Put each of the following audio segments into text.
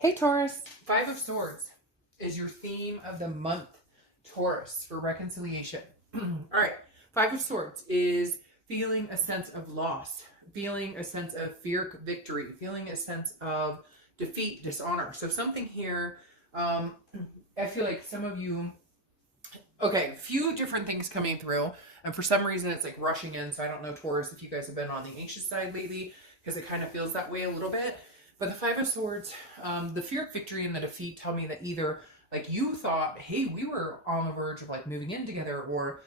Hey Taurus, Five of Swords is your theme of the month, Taurus, for reconciliation. All right, Five of Swords is feeling a sense of loss, feeling a sense of fear, victory, feeling a sense of defeat, dishonor. So something here, I feel like some of you, okay, few different things coming through. And for some reason, it's like rushing in. So I don't know, Taurus, if you guys have been on the anxious side lately, because it kind of feels that way a little bit. But the Five of Swords, the fear of victory and the defeat tell me that either like you thought, hey, we were on the verge of like moving in together, or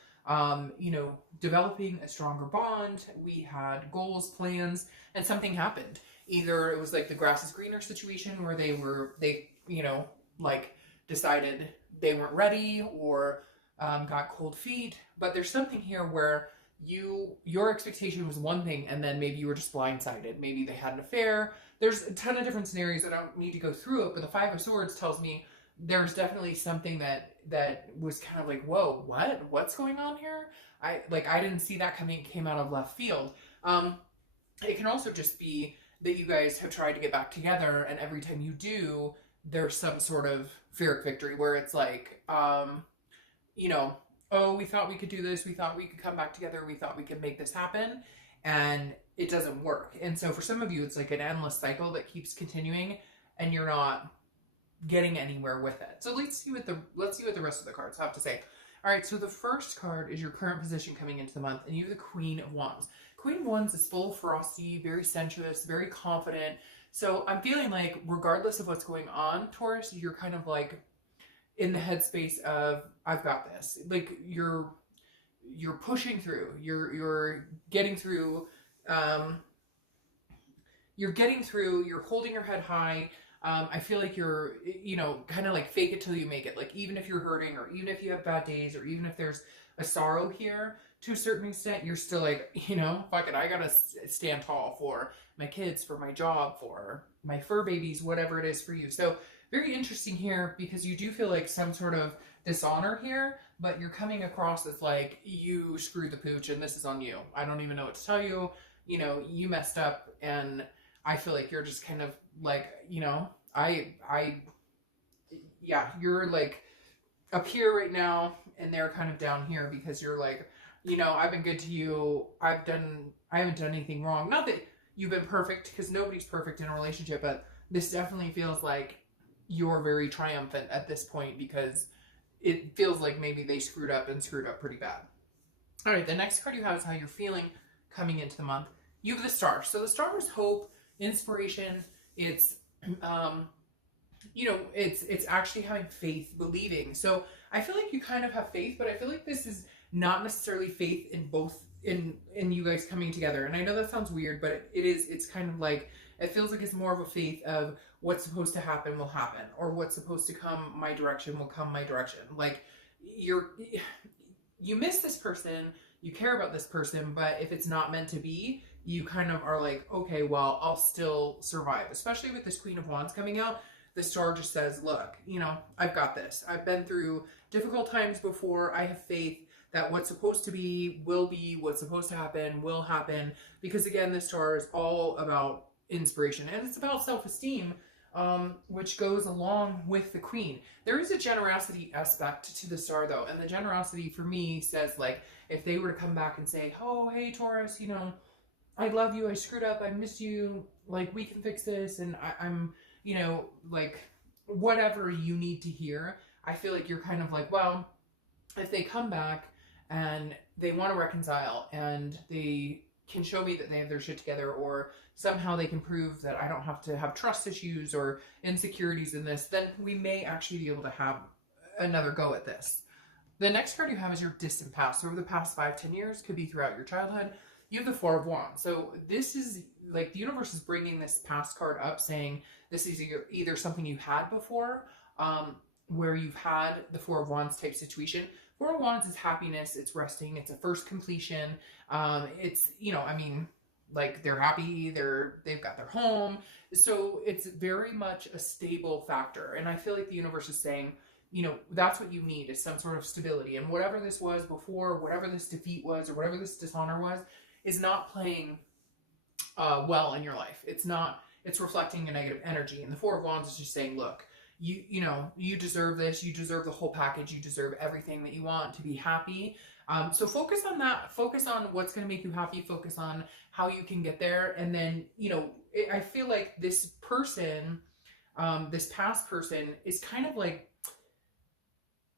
developing a stronger bond. We had goals, plans, and something happened. Either it was like the grass is greener situation where they like decided they weren't ready, or got cold feet. But there's something here where your expectation was one thing, and then maybe you were just blindsided. Maybe they had an affair. There's a ton of different scenarios. I don't need to go through it, but the Five of Swords tells me there's definitely something that was kind of like, whoa, what's going on here? I didn't see that coming. It came out of left field. It can also just be that you guys have tried to get back together, and every time you do, there's some sort of fear of victory where it's like, oh, we thought we could do this. We thought we could come back together. We thought we could make this happen. And it doesn't work. And so for some of you, it's like an endless cycle that keeps continuing, and you're not getting anywhere with it. So let's see what the rest of the cards have to say. All right, so the first card is your current position coming into the month, and you have the Queen of Wands. Queen of Wands is full of ferocity, very sensuous, very confident. So I'm feeling like regardless of what's going on, Taurus, you're kind of like in the headspace of, I've got this. Like you're pushing through, you're getting through, you're holding your head high. I feel like you're, kind of like fake it till you make it. Like even if you're hurting, or even if you have bad days, or even if there's a sorrow here, to a certain extent, you're still like, fuck it, I gotta stand tall for my kids, for my job, for my fur babies, whatever it is for you. So very interesting here, because you do feel like some sort of dishonor here, but you're coming across as like, you screwed the pooch and this is on you. I don't even know what to tell you. You messed up, and I feel like you're just kind of like, you're like up here right now, and they're kind of down here, because you're like, I've been good to you. I haven't done anything wrong. Not that you've been perfect, because nobody's perfect in a relationship, but this definitely feels like you're very triumphant at this point, because it feels like maybe they screwed up pretty bad. All right, the next card you have is how you're feeling coming into the month. You have the Star. So the Star is hope, inspiration. It's, it's actually having faith, believing. So I feel like you kind of have faith, but I feel like this is not necessarily faith in both, in you guys coming together. And I know that sounds weird, but it's kind of like, it feels like it's more of a faith of what's supposed to happen will happen, or what's supposed to come my direction will come my direction. Like you miss this person, you care about this person, but if it's not meant to be, you kind of are like, okay, well, I'll still survive. Especially with this Queen of Wands coming out, the Star just says, look, I've got this. I've been through difficult times before. I have faith that what's supposed to be will be, what's supposed to happen will happen. Because again, the Star is all about inspiration, and it's about self-esteem, which goes along with the Queen. There is a generosity aspect to the Star though, and the generosity for me says, like, if they were to come back and say, oh, hey Taurus, I love you, I screwed up, I miss you, like, we can fix this, and I'm like, whatever you need to hear, I feel like you're kind of like, well, if they come back and they want to reconcile, and they can show me that they have their shit together, or somehow they can prove that I don't have to have trust issues or insecurities in this, then we may actually be able to have another go at this. The next card you have is your distant past. So over the past 5-10 years, could be throughout your childhood. You have the Four of Wands. So this is like the universe is bringing this past card up, saying this is either something you had before, where you've had the Four of Wands type situation. Four of Wands is happiness, it's resting, it's a first completion. It's, like they're happy, they've got their home. So it's very much a stable factor. And I feel like the universe is saying, that's what you need, is some sort of stability. And whatever this was before, whatever this defeat was, or whatever this dishonor was, is not playing well in your life. It's not it's reflecting a negative energy. And the Four of Wands is just saying, look, you know, you deserve this. You deserve the whole package. You deserve everything that you want to be happy. So focus on that. Focus on what's going to make you happy. Focus on how you can get there. And then, you know, I feel like this person, this past person is kind of like,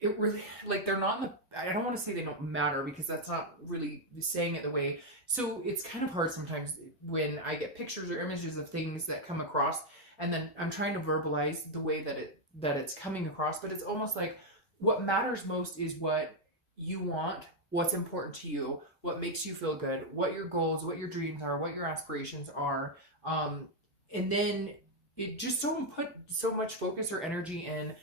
it really, like, they're not in the, I don't want to say they don't matter, because that's not really saying it the way. So it's kind of hard sometimes when I get pictures or images of things that come across, and then I'm trying to verbalize the way that it's coming across, but it's almost like what matters most is what you want, what's important to you, what makes you feel good, what your goals, what your dreams are, what your aspirations are. And then it just don't put so much focus or energy in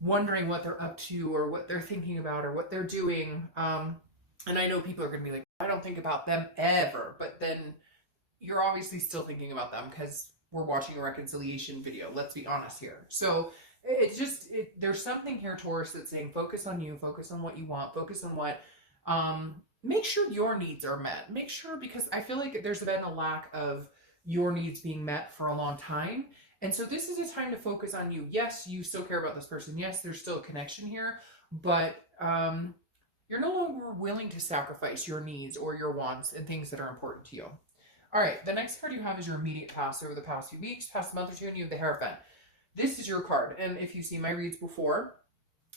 wondering what they're up to or what they're thinking about or what they're doing. And I know people are going to be like, I don't think about them ever, but then you're obviously still thinking about them because we're watching a reconciliation video. Let's be honest here. So it's just, there's something here, Taurus, that's saying focus on you, focus on what you want, focus on what, make sure your needs are met. Make sure, because I feel like there's been a lack of your needs being met for a long time. And so this is a time to focus on you. Yes, you still care about this person. Yes, there's still a connection here, but you're no longer willing to sacrifice your needs or your wants and things that are important to you. All right, the next card you have is your immediate past over the past few weeks, past month or two, and you have the Hierophant. This is your card, and if you've seen my reads before,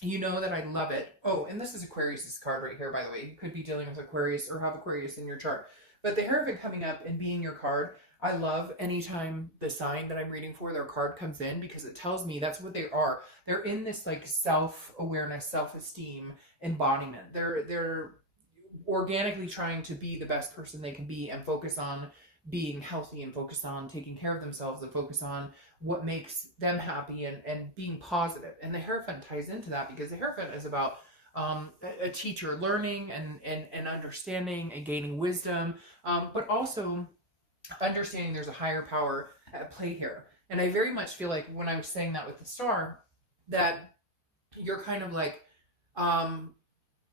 you know that I love it. Oh, and this is Aquarius's card right here, by the way. You could be dealing with Aquarius or have Aquarius in your chart. But the Hierophant coming up and being your card, I love anytime the sign that I'm reading for, their card comes in, because it tells me that's what they are. They're in this like self-awareness, self-esteem embodiment. They're organically trying to be the best person they can be and focus on being healthy and focus on taking care of themselves and focus on what makes them happy and being positive. And the Hierophant ties into that, because the Hierophant is about a teacher learning and understanding and gaining wisdom, but also understanding there's a higher power at play here. And I very much feel like when I was saying that with the star, that you're kind of like,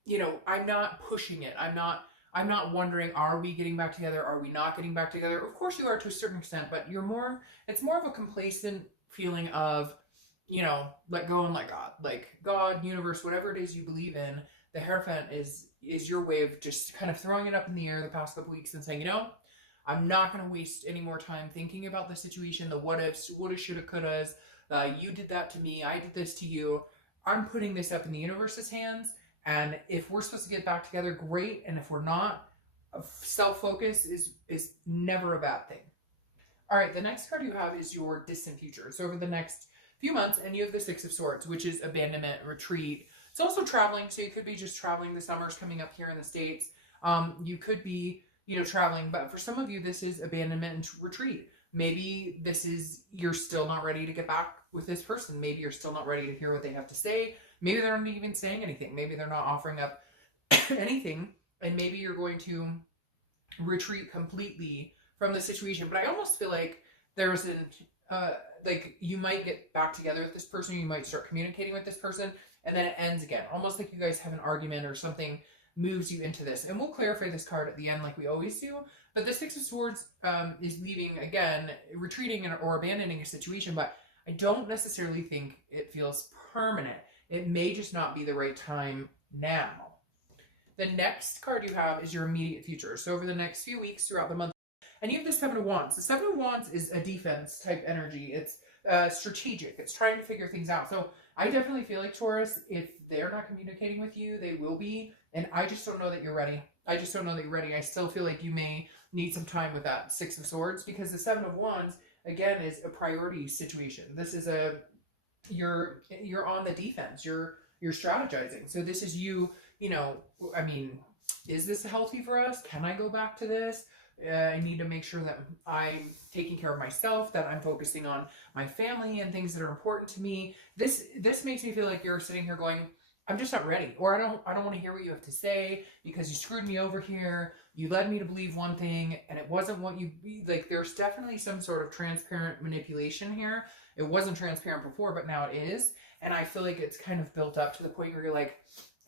you know, I'm not pushing it. I'm not wondering, are we getting back together? Are we not getting back together? Of course you are to a certain extent, but it's more of a complacent feeling of, you know, let go and let God. Like God, universe, whatever it is you believe in, the Hierophant is your way of just kind of throwing it up in the air the past couple weeks and saying, you know, I'm not going to waste any more time thinking about the situation, the what ifs, woulda, shoulda, couldas. You did that to me. I did this to you. I'm putting this up in the universe's hands. And if we're supposed to get back together, great. And if we're not, self-focus is never a bad thing. All right, the next card you have is your distant future. So over the next few months, and you have the Six of Swords, which is abandonment, retreat. It's also traveling. So you could be just traveling. The summer's coming up here in the States. You could be, you know, traveling. But for some of you, this is abandonment and retreat. Maybe this is, you're still not ready to get back with this person. Maybe you're still not ready to hear what they have to say. Maybe they're not even saying anything. Maybe they're not offering up anything. And maybe you're going to retreat completely from the situation. But I almost feel like there's like you might get back together with this person. You might start communicating with this person. And then it ends again. Almost like you guys have an argument or something moves you into this. And we'll clarify this card at the end like we always do. But the Six of Swords is leaving, again, retreating or abandoning a situation. But I don't necessarily think it feels permanent. It may just not be the right time now. The next card you have is your immediate future. So over the next few weeks throughout the month, and you have the Seven of Wands. The Seven of Wands is a defense type energy. It's strategic. It's trying to figure things out. So I definitely feel like, Taurus, if they're not communicating with you, they will be. And I just don't know that you're ready. I just don't know that you're ready. I still feel like you may need some time with that Six of Swords, because the Seven of Wands, again, is a priority situation. This is you're on the defense. You're strategizing. So this is you know, I mean, is this healthy for us? Can I go back to this? I need to make sure that I'm taking care of myself, that I'm focusing on my family and things that are important to me. This makes me feel like you're sitting here going, I'm just not ready, or I don't want to hear what you have to say because you screwed me over here. You led me to believe one thing and it wasn't what you, like, there's definitely some sort of transparent manipulation here. It wasn't transparent before, but now it is. And I feel like it's kind of built up to the point where you're like,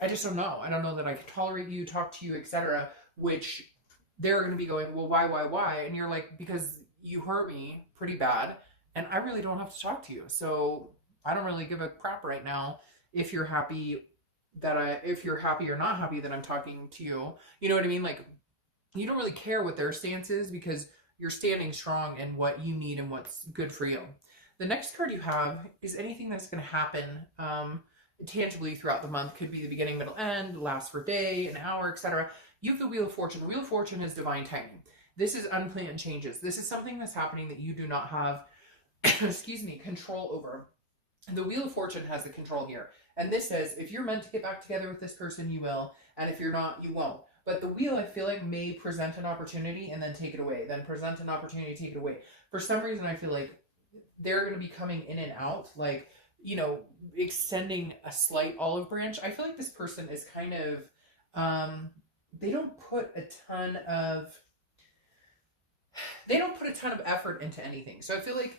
I just don't know. I don't know that I can tolerate you, talk to you, etc. Which they're going to be going, well, why? And you're like, because you hurt me pretty bad and I really don't have to talk to you. So I don't really give a crap right now if you're happy if you're happy or not happy that I'm talking to you. You know what I mean? Like, you don't really care what their stance is because you're standing strong in what you need and what's good for you. The next card you have is anything that's going to happen tangibly throughout the month. Could be the beginning, middle, end, last for a day, an hour, etc. You have the Wheel of Fortune. The Wheel of Fortune is divine timing. This is unplanned changes. This is something that's happening that you do not have, excuse me, control over. The Wheel of Fortune has the control here. And this says, if you're meant to get back together with this person, you will. And if you're not, you won't. But the wheel, I feel like, may present an opportunity and then take it away. Then present an opportunity, take it away. For some reason, I feel like they're going to be coming in and out. Like, you know, extending a slight olive branch. I feel like this person is kind of, they don't put a ton of effort into anything. So I feel like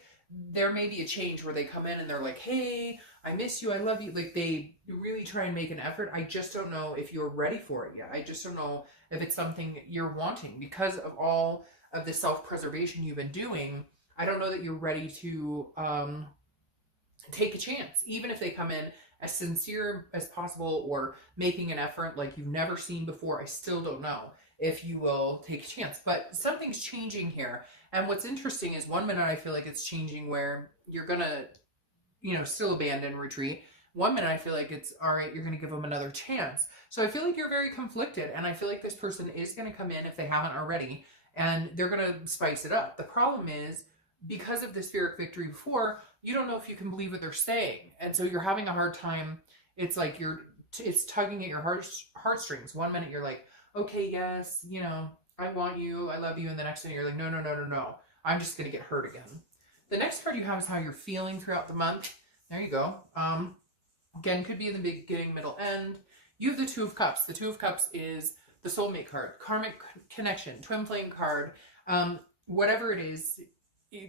there may be a change where they come in and they're like, hey, I miss you, I love you. Like, they really try and make an effort. I just don't know if you're ready for it yet. I just don't know if it's something you're wanting because of all of the self-preservation you've been doing. I don't know that you're ready to take a chance, even if they come in as sincere as possible or making an effort like you've never seen before. I still don't know if you will take a chance, but something's changing here. And what's interesting is 1 minute I feel like it's changing where you're gonna, you know, still abandon, retreat. 1 minute I feel like it's all right, you're gonna give them another chance. So I feel like you're very conflicted, and I feel like this person is gonna come in if they haven't already, and they're gonna spice it up. The problem is, because of the Spheric Victory before, you don't know if you can believe what they're saying, and so you're having a hard time. It's like it's tugging at your heartstrings. 1 minute you're like, okay, yes, you know, I want you, I love you, and the next minute you're like, no, no, no, no, no, I'm just gonna get hurt again. The next card you have is how you're feeling throughout the month. There you go. Again, could be in the beginning, middle, end. You have the Two of Cups. The Two of Cups is the soulmate card, karmic connection, twin flame card. Whatever it is,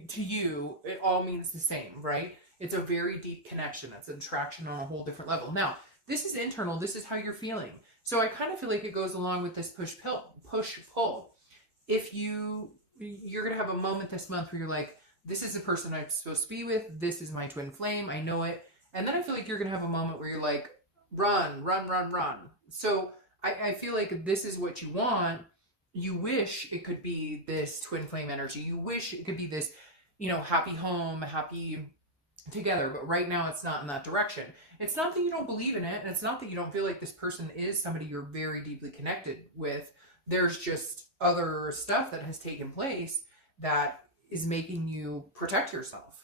to you, it all means the same, right? It's a very deep connection. It's an attraction on a whole different level. Now, this is internal. This is how you're feeling. So I kind of feel like it goes along with this push-pull. If you're going to have a moment this month where you're like, this is the person I'm supposed to be with. This is my twin flame. I know it. And then I feel like you're going to have a moment where you're like, run, run, run, run. So I feel like this is what you want. You wish it could be this twin flame energy. You wish it could be this, you know, happy home, happy together. But right now it's not in that direction. It's not that you don't believe in it. And it's not that you don't feel like this person is somebody you're very deeply connected with. There's just other stuff that has taken place that is making you protect yourself.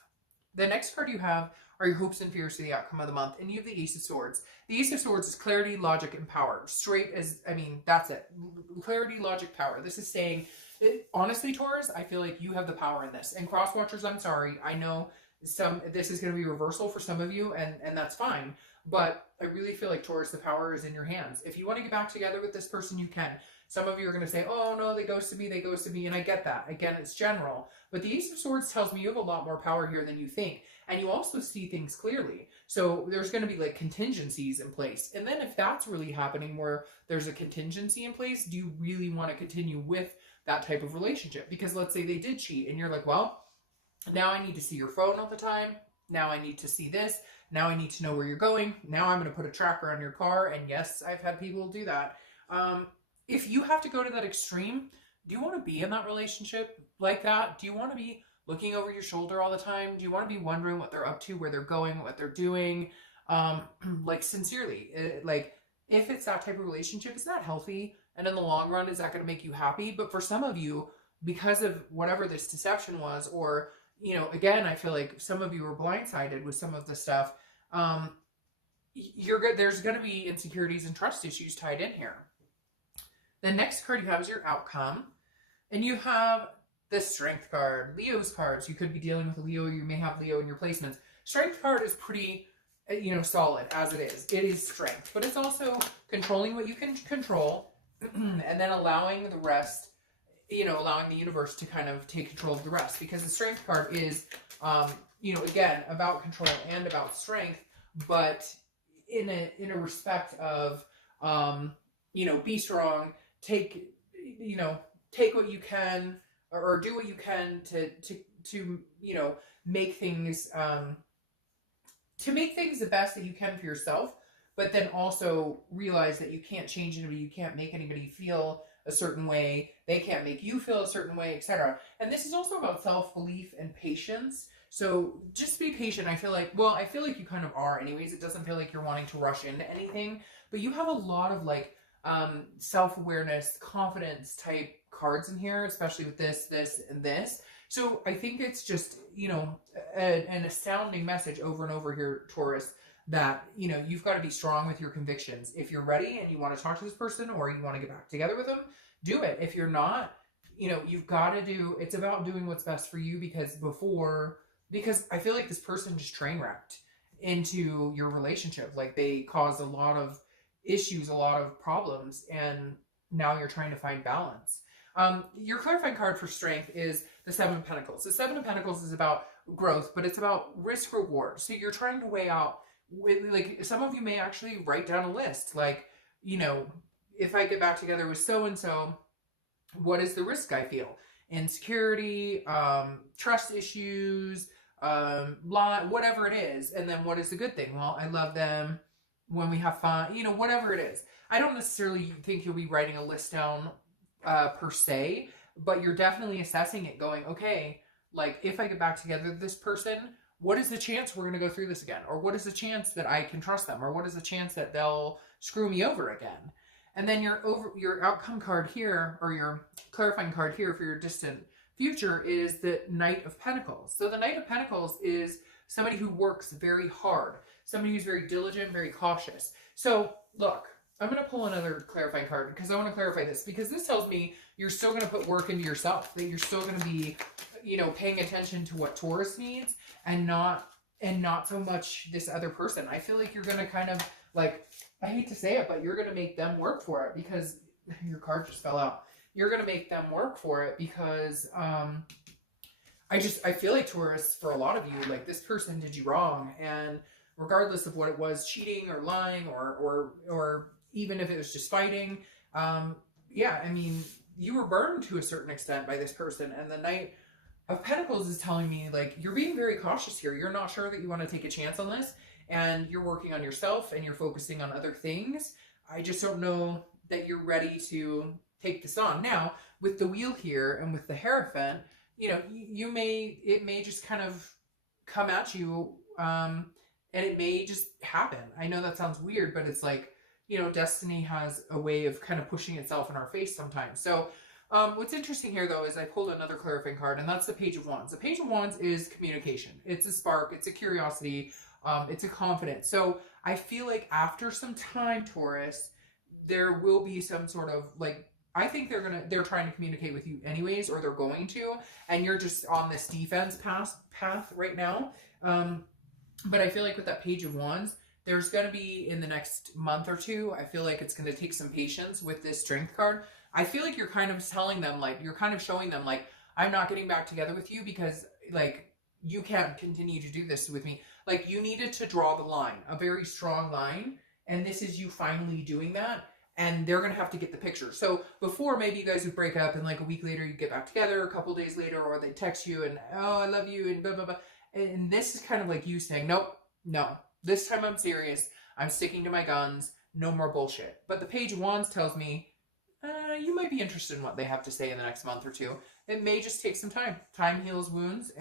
The next card you have are your hopes and fears for the outcome of the month. And you have the Ace of Swords. The Ace of Swords is clarity, logic, and power. Straight as, I mean, that's it. Clarity, logic, power. This is saying, honestly, Taurus, I feel like you have the power in this. And cross watchers, I'm sorry. I know this is going to be reversal for some of you, and that's fine. But I really feel like, Taurus, the power is in your hands. If you want to get back together with this person, you can. Some of you are going to say, oh, no, they ghosted me, and I get that. Again, it's general. But the Ace of Swords tells me you have a lot more power here than you think. And you also see things clearly. So there's going to be like contingencies in place. And then if that's really happening where there's a contingency in place, do you really want to continue with that type of relationship? Because let's say they did cheat and you're like, well, now I need to see your phone all the time. Now I need to see this. Now I need to know where you're going. Now I'm going to put a tracker on your car. And yes, I've had people do that. If you have to go to that extreme, do you want to be in that relationship like that? Do you want to be looking over your shoulder all the time? Do you want to be wondering what they're up to, where they're going, what they're doing? Like, sincerely, like, if it's that type of relationship, it's not healthy. And in the long run, is that going to make you happy? But for some of you, because of whatever this deception was, or, you know, again, I feel like some of you were blindsided with some of the stuff. There's going to be insecurities and trust issues tied in here. The next card you have is your outcome. And you have the Strength card, Leo's cards. You could be dealing with a Leo, or you may have Leo in your placements. Strength card is pretty, you know, solid as it is. It is strength, but it's also controlling what you can control and then allowing the rest, you know, allowing the universe to kind of take control of the rest. Because the Strength card is, you know, again, about control and about strength, but in a respect of, you know, be strong, take what you can, or do what you can to you know, make things to make things the best that you can for yourself, but then also realize that you can't change anybody, you can't make anybody feel a certain way, they can't make you feel a certain way, etc. And this is also about self-belief and patience. So just be patient. I feel like, well, I feel like you kind of are anyways. It doesn't feel like you're wanting to rush into anything, but you have a lot of like self-awareness, confidence type cards in here, especially with this, and this. So I think it's just, you know, an astounding message over and over here, Taurus, that, you know, you've got to be strong with your convictions. If you're ready and you want to talk to this person or you want to get back together with them, do it. If you're not, you know, you've got to do, it's about doing what's best for you, because I feel like this person just train wrecked into your relationship. Like they caused a lot of issues, a lot of problems, and now you're trying to find balance. Your clarifying card for strength is the Seven of Pentacles. The Seven of Pentacles is about growth, but it's about risk reward. So you're trying to weigh out, like some of you may actually write down a list, like, you know, if I get back together with so-and-so, what is the risk I feel? Insecurity, trust issues, whatever it is. And then what is the good thing? Well, I love them when we have fun, you know, whatever it is. I don't necessarily think you'll be writing a list down per se, but you're definitely assessing it, going, okay, like if I get back together with this person, what is the chance we're going to go through this again? Or what is the chance that I can trust them? Or what is the chance that they'll screw me over again? And then your outcome card here, or your clarifying card here for your distant future, is the Knight of Pentacles. So the Knight of Pentacles is somebody who works very hard, somebody who's very diligent, very cautious. So look, I'm going to pull another clarifying card because I want to clarify this, because this tells me you're still going to put work into yourself, that you're still going to be, you know, paying attention to what Taurus needs and not so much this other person. I feel like you're going to kind of, like, I hate to say it, but you're going to make them work for it, because your card just fell out. You're going to make them work for it because I feel like, Taurus, for a lot of you, like this person did you wrong, and regardless of what it was, cheating or lying or even if it was just fighting, yeah, I mean, you were burned to a certain extent by this person. And the Knight of Pentacles is telling me, like, you're being very cautious here. You're not sure that you want to take a chance on this, and you're working on yourself and you're focusing on other things. I just don't know that you're ready to take this on. Now, with the Wheel here and with the Hierophant, you know, it may just kind of come at you, and it may just happen. I know that sounds weird, but it's like, you know, destiny has a way of kind of pushing itself in our face sometimes. So what's interesting here, though, is I pulled another clarifying card, and that's the Page of Wands. The Page of Wands is communication. It's a spark. It's a curiosity. It's a confidence. So I feel like after some time, Taurus, there will be some sort of, like, I think they're trying to communicate with you anyways, or they're going to, and you're just on this defense path right now. But I feel like with that Page of Wands, there's going to be, in the next month or two, I feel like it's going to take some patience with this Strength card. I feel like you're kind of telling them, like, you're kind of showing them, like, I'm not getting back together with you because, like, you can't continue to do this with me. Like, you needed to draw the line, a very strong line, and this is you finally doing that, and they're going to have to get the picture. So before, maybe you guys would break up, and like a week later you get back together, a couple days later, or they text you and, oh, I love you, and blah, blah, blah. And this is kind of like you saying, nope, no, this time I'm serious. I'm sticking to my guns. No more bullshit. But the Page of Wands tells me, you might be interested in what they have to say in the next month or two. It may just take some time. Time heals wounds.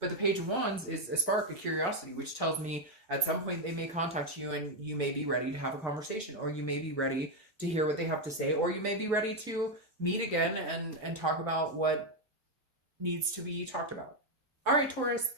But the Page of Wands is a spark of curiosity, which tells me at some point they may contact you and you may be ready to have a conversation, or you may be ready to hear what they have to say, or you may be ready to meet again and talk about what needs to be talked about. All right, Taurus,